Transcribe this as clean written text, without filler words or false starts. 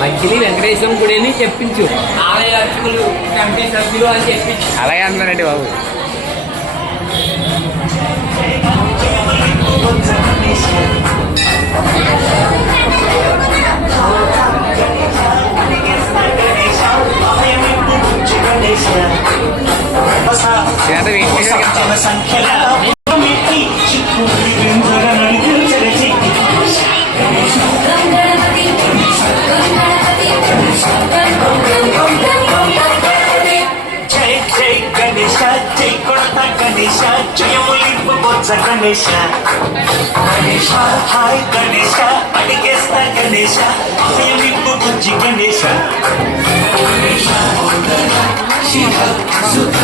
మంచిది వెంకటేశ్వరం గుడి అని చెప్పించు. ఆలయ అర్చకులు కమిటీ సభ్యులు అని చెప్పించు. అలాగే అంటున్నానండి బాబు. గణేశ హాయ్ గణేశ అడిగేస్తా గణేశ అభయమిప్పు బుజ్జి గణేశ శివ సుధ